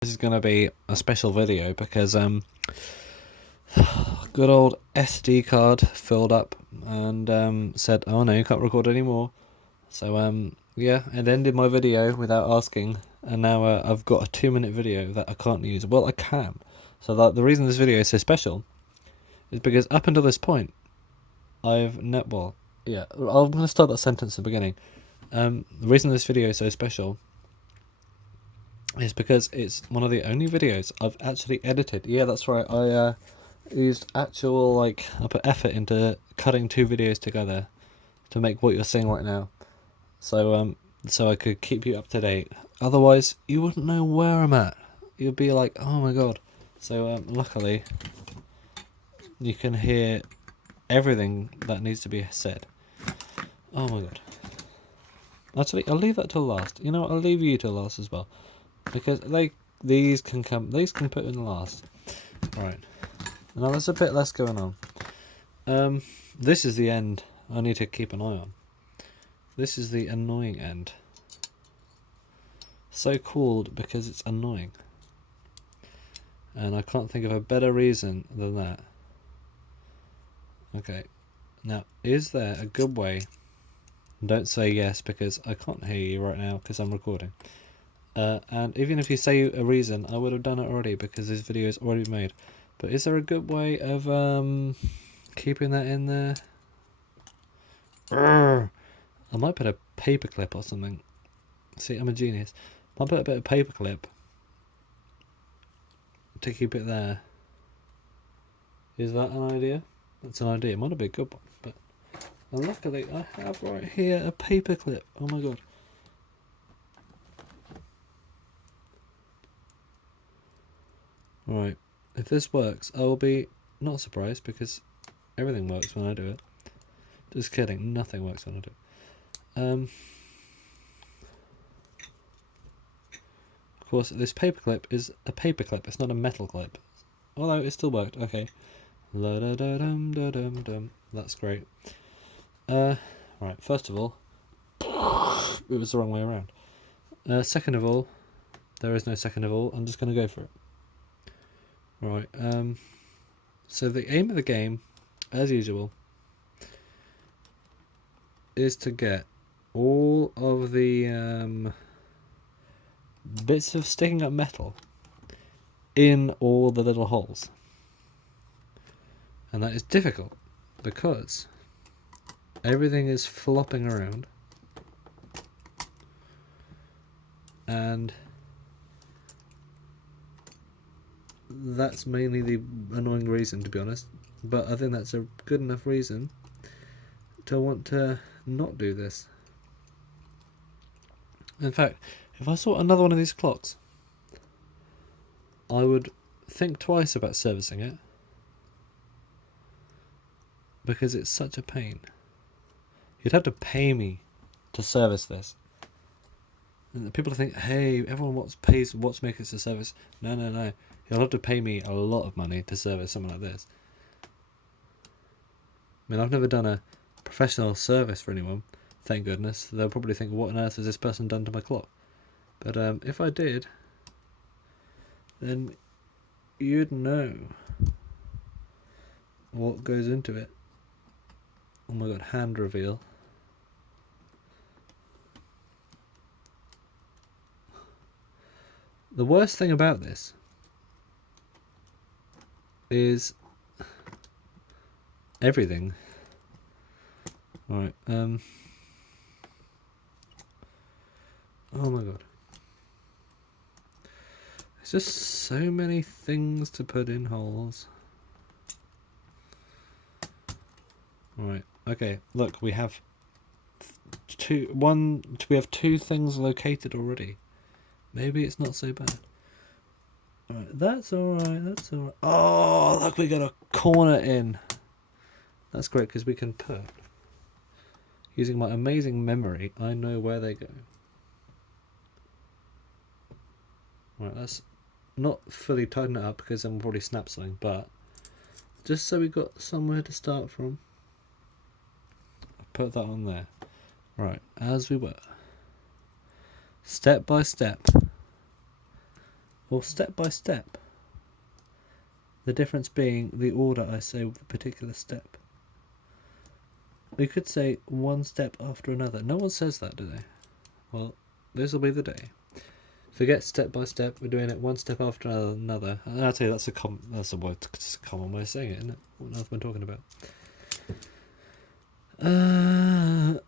This is going to be a special video because good old SD card filled up and said, oh no, you can't record anymore. So yeah, it ended my video without asking, and now I've got a 2-minute video that I can't use. Well, I can. So the reason this video is so special is because up until this point, I'm going to start that sentence at the beginning. The reason this video is so special is because it's one of the only videos I've actually edited. Yeah, that's right. I used I put effort into cutting 2 videos together to make what you're seeing right now. So I could keep you up to date. Otherwise, you wouldn't know where I'm at. You'd be like, oh my god. So luckily, you can hear everything that needs to be said. Oh my god. Actually, I'll leave that till last. You know what? I'll leave you till last as well, because these can put in last. Right. Now there's a bit less going on. This is the end I need to keep an eye on. This is the annoying end. So called because it's annoying. And I can't think of a better reason than that. Okay. Now, is there a good way? Don't say yes because I can't hear you right now because I'm recording. And even if you say a reason, I would have done it already because this video is already made. But is there a good way of keeping that in there? I might put a paperclip or something. See, I'm a genius. I might put a bit of paperclip to keep it there. Is that an idea? That's an idea. It might not be a good one, but luckily I have right here a paperclip. Oh my god. Right. If this works, I will be not surprised because everything works when I do it. Just kidding, nothing works when I do it. Of course, this paperclip is a paperclip, it's not a metal clip. Although it still worked, okay. That's great. Right, first of all, it was the wrong way around. Second of all, there is no second of all, I'm just going to go for it. Right, so the aim of the game, as usual, is to get all of the bits of sticking up metal in all the little holes. And that is difficult because everything is flopping around and that's mainly the annoying reason, to be honest, but I think that's a good enough reason to want to not do this. In fact, if I saw another one of these clocks, I would think twice about servicing it because it's such a pain. You'd have to pay me to service this. And people think, hey, everyone pays watchmakers to service. No. You'll have to pay me a lot of money to service something like this. I mean, I've never done a professional service for anyone, thank goodness. They'll probably think, what on earth has this person done to my clock? But if I did, then you'd know what goes into it. Oh my god, hand reveal. The worst thing about this is everything. Right, oh my god. There's just so many things to put in holes. Right, okay, look, we have 2 things located already. Maybe it's not so bad. Alright, that's alright. Oh, look, we got a corner in. That's great because we can put, using my amazing memory, I know where they go. Right, let's not fully tighten it up because then we'll probably snap something, but just so we got somewhere to start from, I put that on there. Right, as we were. Step by step. or step by step. The difference being the order I say with a particular step. We could say one step after another. No one says that, do they? Well, this will be the day. Forget step by step. We're doing it one step after another. And I'll tell you, that's a common way of saying it, isn't it? What else am I talking about? No.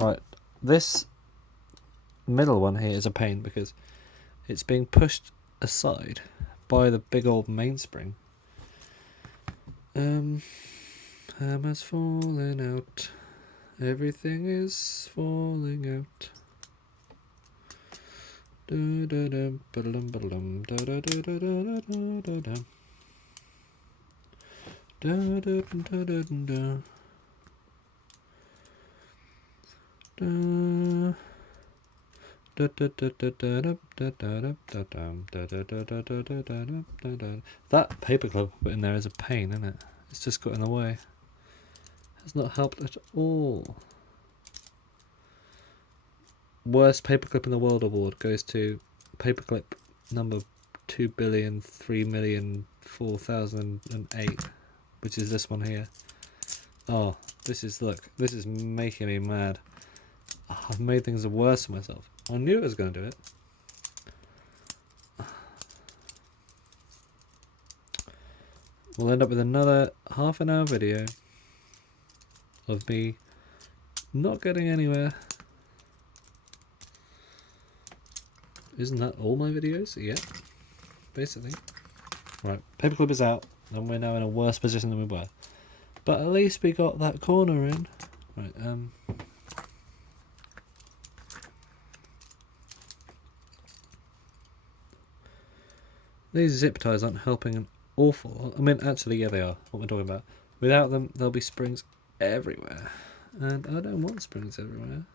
Right, this middle one here is a pain because it's being pushed aside by the big old mainspring. Hammer's falling out. Everything is falling out. That paperclip in there is a pain, isn't it? It's just got in the way. Has not helped at all. Worst paperclip in the world award goes to paperclip number 2,003,004,008, which is this one here. Oh, this is making me mad. I've made things worse for myself. I knew I was going to do it. We'll end up with another half-an-hour video of me not getting anywhere. Isn't that all my videos? Yeah, basically. Right, paperclip is out, and we're now in a worse position than we were. But at least we got that corner in. Right, these zip ties aren't helping an awful. I mean, actually, yeah, they are. What we're talking about. Without them, there'll be springs everywhere, and I don't want springs everywhere.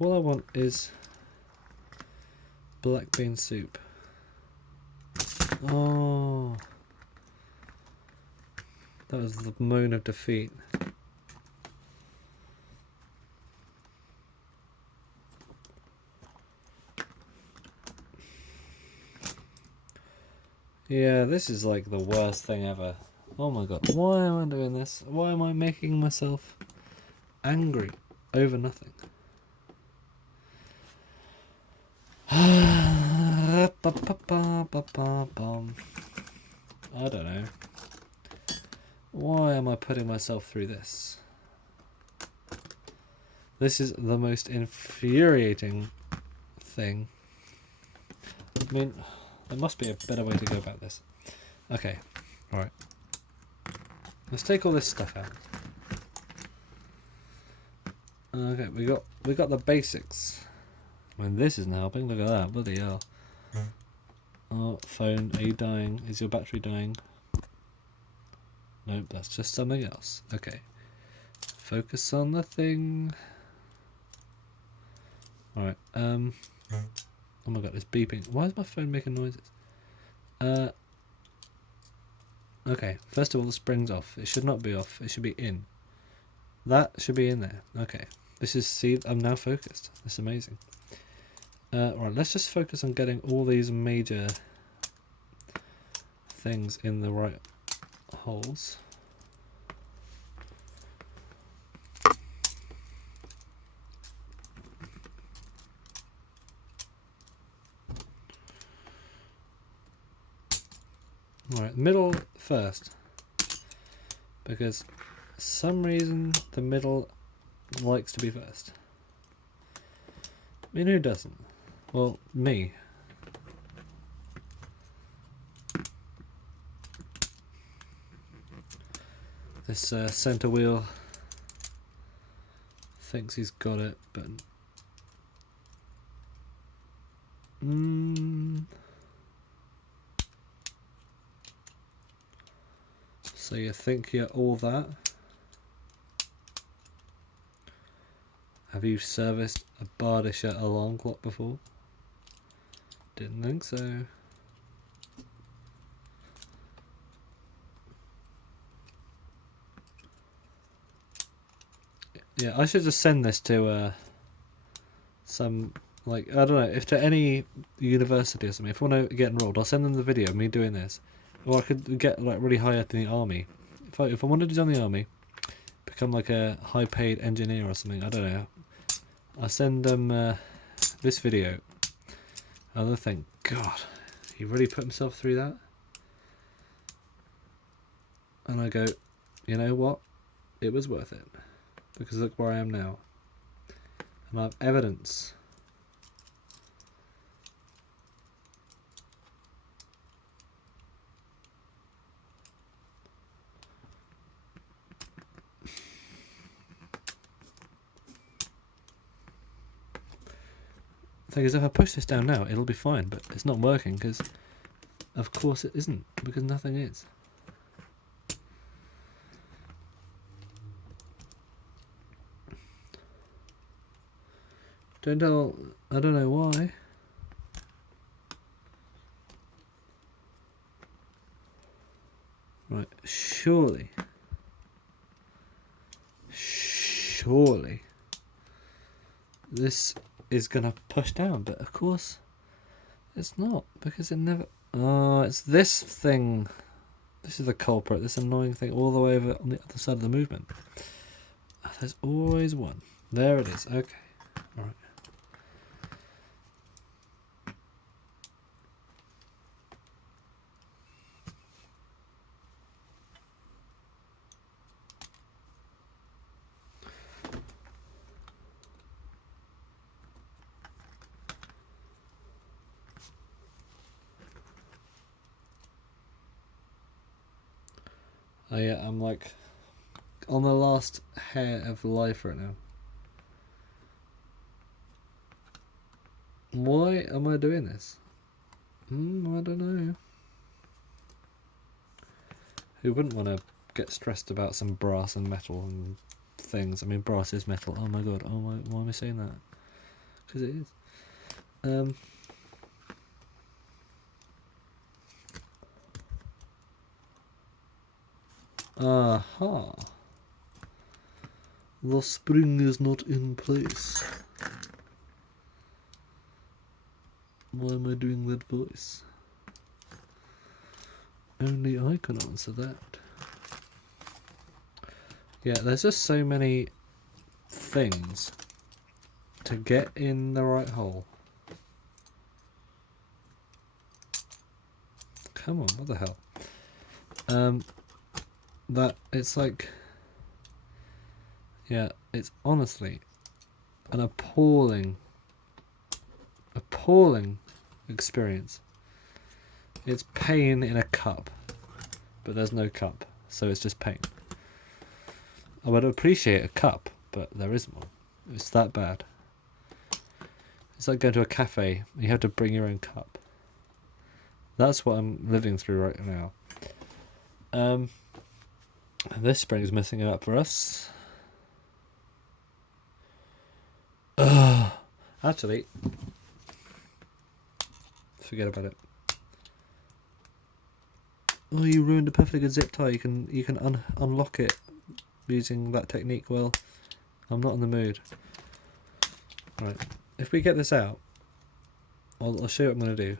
All I want is black bean soup. Oh, that was the moan of defeat. Yeah, this is like the worst thing ever. Oh my god, why am I doing this? Why am I making myself angry over nothing? I don't know. Why am I putting myself through this? This is the most infuriating thing. I mean, there must be a better way to go about this. Okay, alright. Let's take all this stuff out. Okay, we got the basics. I mean, this isn't helping. Look at that, bloody hell. Oh, phone, are you dying? Is your battery dying? Nope, that's just something else. Okay. Focus on the thing. Alright, oh my god, it's beeping. Why is my phone making noises? Okay, first of all, the spring's off. It should not be off. It should be in. That should be in there. Okay. This is, see, I'm now focused. That's amazing. Right, let's just focus on getting all these major things in the right holes. Right, middle first, because for some reason the middle likes to be first. I mean, who doesn't? Well, me. This centre wheel thinks he's got it, but so you think you're all that? Have you serviced a Badische alarm clock before? Didn't think so. Yeah, I should just send this to some, like, I don't know, if to any university or something, if I want to get enrolled, I'll send them the video of me doing this. Or I could get like really high up in the army. If I wanted to join the army, become like a high paid engineer or something, I don't know. I'll send them this video. And they'll think, God, he really put himself through that? And I go, you know what? It was worth it. Because look where I am now. And I have evidence. The thing is, if I push this down now, it'll be fine, but it's not working because, of course, it isn't, because nothing is. I don't know why. Right, surely this is gonna push down, but of course it's not, because it never. Oh, it's this thing. This is the culprit. This annoying thing all the way over on the other side of the movement. There's always one. There it is. Okay. All right. I'm like on the last hair of life right now. Why am I doing this? I don't know. Who wouldn't want to get stressed about some brass and metal and things? I mean, brass is metal. Oh my god. Oh my. Why am I saying that? Because it is. Aha. The spring is not in place. Why am I doing that voice? Only I can answer that. Yeah, there's just so many things to get in the right hole. Come on, what the hell? That it's like, yeah, it's honestly an appalling experience. It's pain in a cup, but there's no cup, so it's just pain. I would appreciate a cup, but there isn't one. It's that bad. It's like going to a cafe, you have to bring your own cup. That's what I'm living through right now. This spring's messing it up for us. Actually, forget about it. Oh, you ruined a perfectly good zip tie. You can unlock it using that technique. Well, I'm not in the mood. Right, if we get this out, I'll show you what I'm going to do.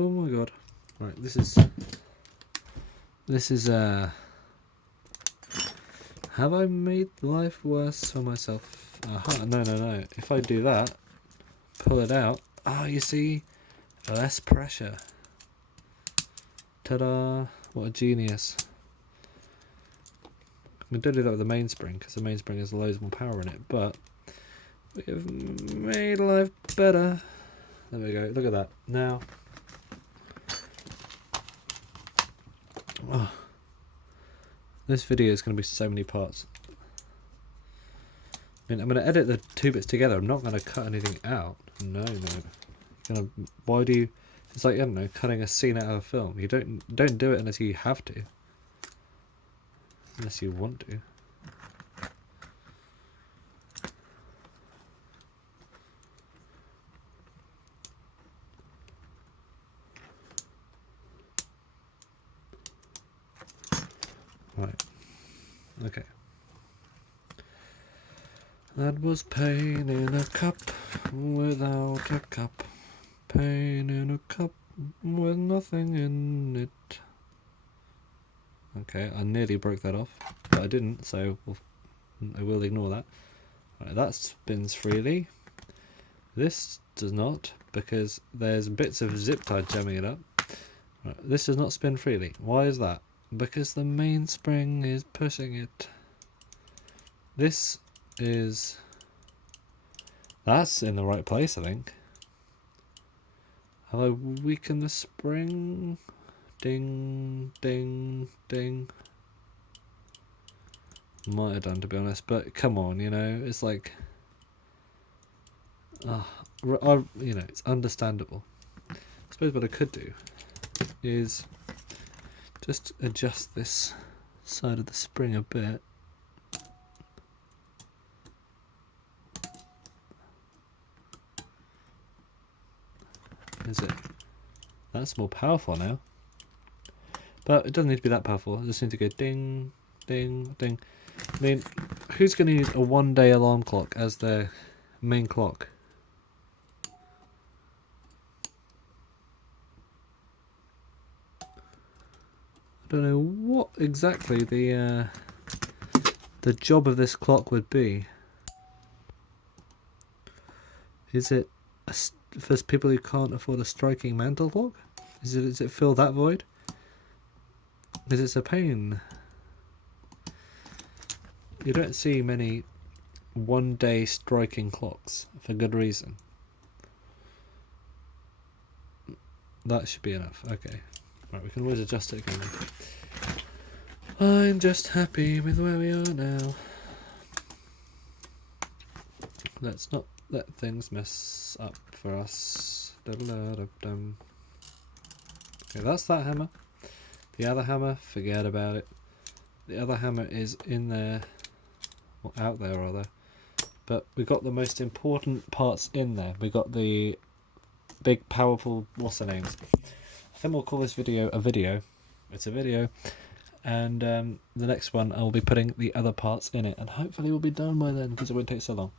Oh my god. Right, this is have I made life worse for myself? Aha, no. If I do that, pull it out. You see, less pressure. Ta-da! What a genius. We don't do that with the mainspring, because the mainspring has loads more power in it, but we have made life better. There we go, look at that. Now, this video is going to be so many parts. I mean, I'm going to edit the two bits together. I'm not going to cut anything out. No. Why do you? It's like, I don't know, cutting a scene out of a film. You don't do it unless you have to, unless you want to. Right. Okay. That was pain in a cup without a cup. Pain in a cup with nothing in it. Okay, I nearly broke that off, but I didn't, so I will ignore that. Right, that spins freely. This does not, because there's bits of zip tie jamming it up. Right, this does not spin freely. Why is that? Because the mainspring is pushing it. This is... That's in the right place, I think. Have I weakened the spring? Ding, ding, ding. Might have done, to be honest, but come on, you know, it's like... you know, it's understandable. I suppose what I could do is just adjust this side of the spring a bit. Is it? That's more powerful now. But it doesn't need to be that powerful. I just need to go ding, ding, ding. I mean, who's going to use a one-day alarm clock as their main clock? I don't know what exactly the job of this clock would be. Is it for people who can't afford a striking mantle clock? Does it fill that void? Because it's a pain. You don't see many one-day striking clocks for good reason. That should be enough. Okay. Right, we can always adjust it again. I'm just happy with where we are now. Let's not let things mess up for us. Okay, that's that hammer. The other hammer, forget about it. The other hammer is in there, or out there rather. But we got the most important parts in there. We got the big, powerful, what's the names? I think we'll call this video a video. It's a video. And the next one, I'll be putting the other parts in it. And hopefully we'll be done by then, because it won't take so long.